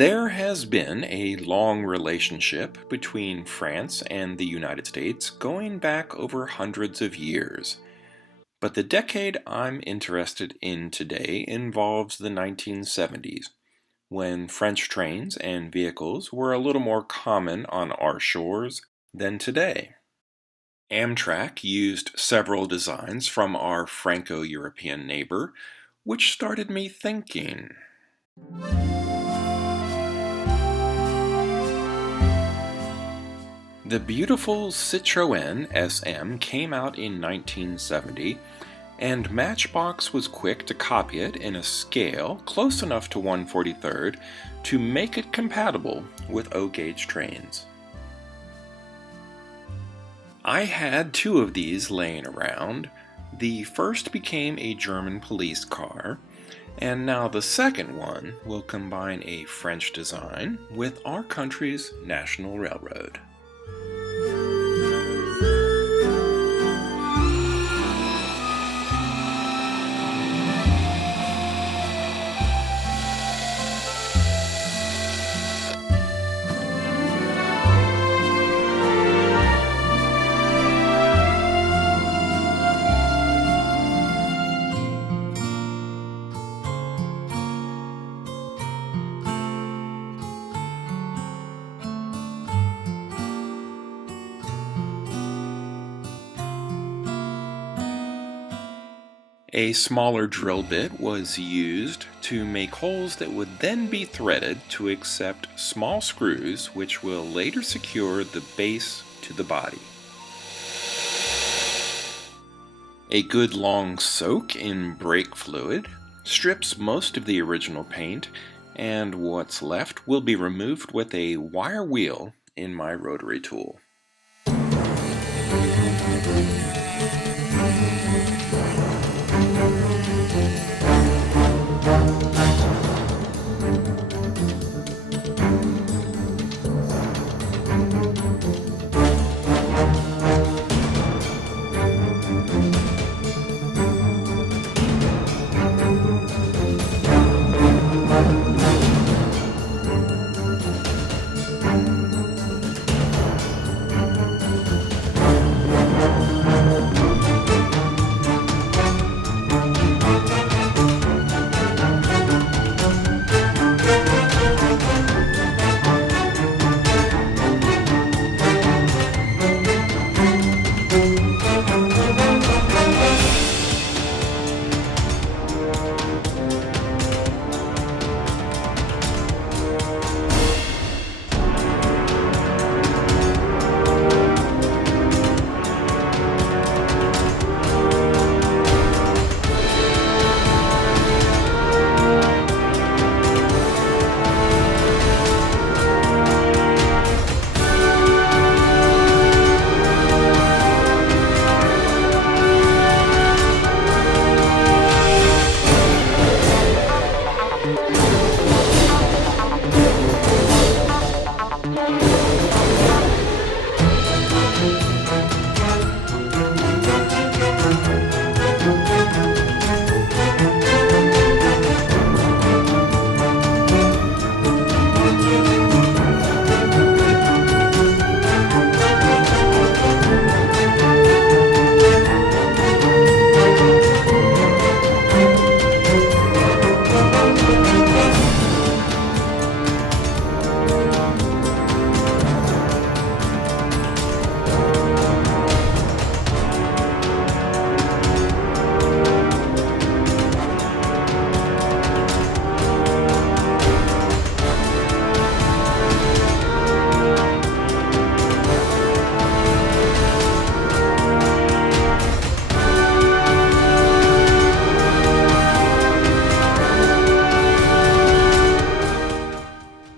There has been a long relationship between France and the United States going back over hundreds of years. But the decade I'm interested in today involves the 1970s, when French trains and vehicles were a little more common on our shores than today. Amtrak used several designs from our Franco-European neighbor, which started me thinking. The beautiful Citroen SM came out in 1970, and Matchbox was quick to copy it in a scale close enough to 1/43rd to make it compatible with O-gauge trains. I had two of these laying around. The first became a German police car, and now the second one will combine a French design with our country's national railroad. A smaller drill bit was used to make holes that would then be threaded to accept small screws which will later secure the base to the body. A good long soak in brake fluid strips most of the original paint, and what's left will be removed with a wire wheel in my rotary tool.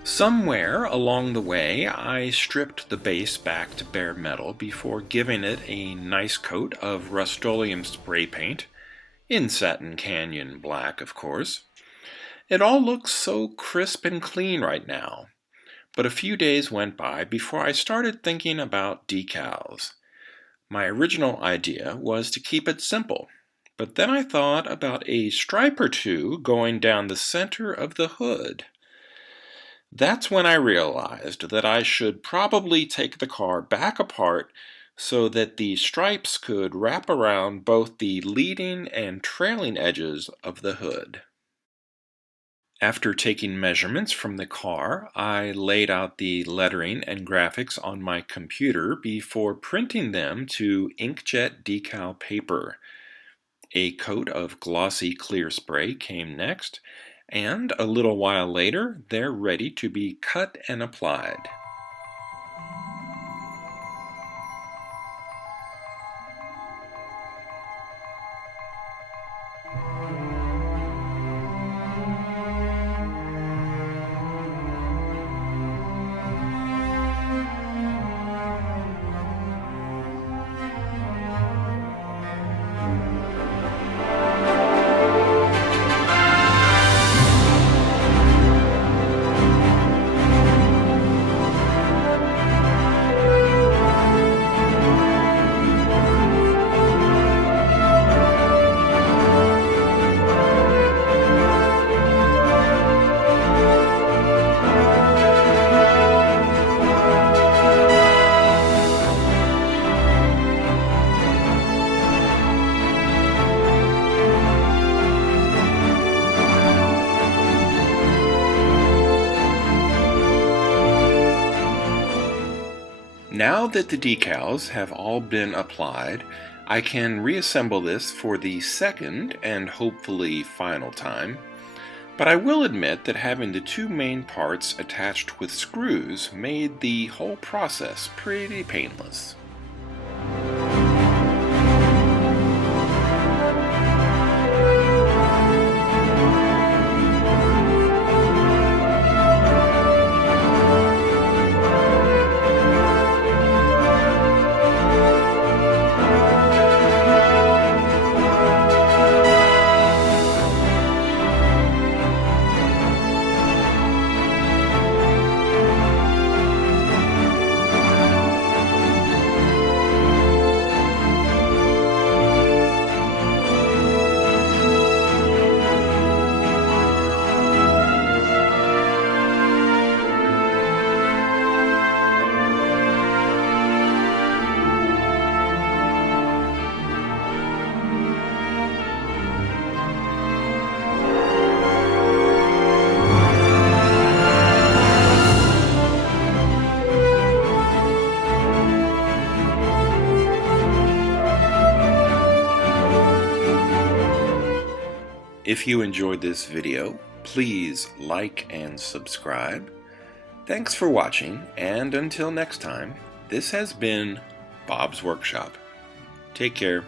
Somewhere along the way, I stripped the base back to bare metal before giving it a nice coat of Rust-Oleum spray paint, in Satin Canyon black, of course. It all looks so crisp and clean right now, but a few days went by before I started thinking about decals. My original idea was to keep it simple, but then I thought about a stripe or two going down the center of the hood. That's when I realized that I should probably take the car back apart so that the stripes could wrap around both the leading and trailing edges of the hood. After taking measurements from the car, I laid out the lettering and graphics on my computer before printing them to inkjet decal paper. A coat of glossy clear spray came next, and a little while later, they're ready to be cut and applied. Now that the decals have all been applied, I can reassemble this for the second and hopefully final time. But I will admit that having the two main parts attached with screws made the whole process pretty painless. If you enjoyed this video, please like and subscribe. Thanks for watching, and until next time, this has been Bob's Workshop. Take care.